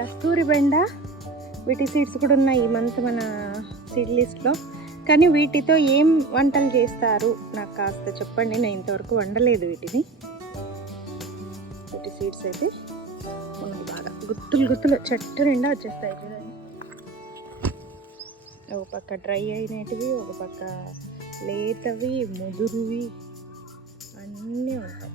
కస్తూరి బెండ, వీటి సీడ్స్ కూడా ఉన్నాయి ఈ మంత్ మన సీడ్ లిస్ట్లో. కానీ వీటితో ఏం వంటలు చేస్తారు నాకు కాస్త చెప్పండి, నేను ఇంతవరకు వండలేదు వీటిని. వీటి సీడ్స్ అయితే ఉన్నాయి బాగా గుత్తులు గుత్తులు చెట్టు నిండా వచ్చేస్తాయి చూడండి. ఒక పక్క డ్రై అయినటివి, ఒక పక్క లేతవి, ముదురువి అన్నీ ఉంటాయి.